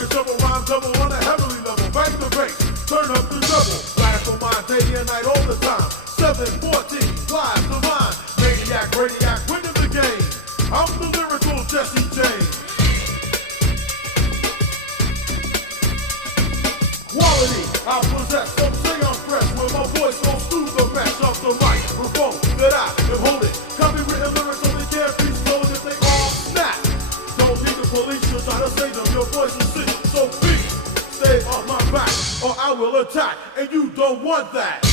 a shovel, rhyme double on a heavenly level. Bang the bass, turn up the double. Blast on mine day and night all the time. 714, live the line. Maniac, radiac, winning the game. I'm the lyrical Jesse James. Quality, I possess, some say I'm fresh. When my voice goes through the mesh of the microphone that I am holding. Copywritten lyrics only can't be stolen if they all snap. Don't need the police to try to save them, your voice is sick. So please, stay off my back or I will attack, and you don't want that.